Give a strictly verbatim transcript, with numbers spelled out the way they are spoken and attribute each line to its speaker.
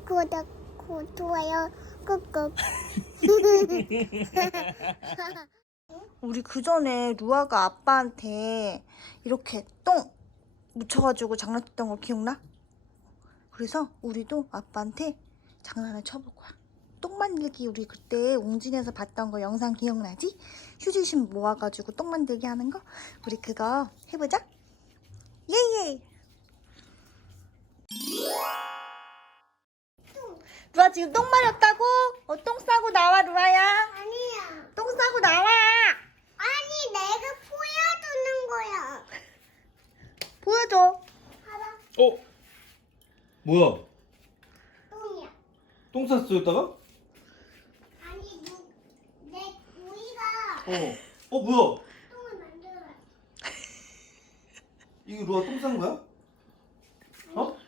Speaker 1: 구독, 구, 좋아요, 꾹꾹.
Speaker 2: 우리 그 전에 루아가 아빠한테 이렇게 똥 묻혀가지고 장난쳤던 거 기억나? 그래서 우리도 아빠한테 장난을 쳐볼 거야. 똥 만들기 우리 그때 웅진에서 봤던 거 영상 기억나지? 휴지심 모아가지고 똥 만들기 하는 거? 우리 그거 해보자. 예예. 루아 지금 똥 마렸다고? 어, 똥 싸고 나와 루아야.
Speaker 1: 아니야.
Speaker 2: 똥 싸고 나와.
Speaker 1: 아니, 내가 보여주는 거야.
Speaker 2: 보여줘.
Speaker 1: 봐봐,
Speaker 3: 어? 뭐야?
Speaker 1: 똥이야.
Speaker 3: 똥 쌌어 여기다가?
Speaker 1: 아니, 누, 내 우리가
Speaker 3: 어. 어 뭐야?
Speaker 1: 똥을 만들어.
Speaker 3: 이거 루아 똥 싼 거야? 어?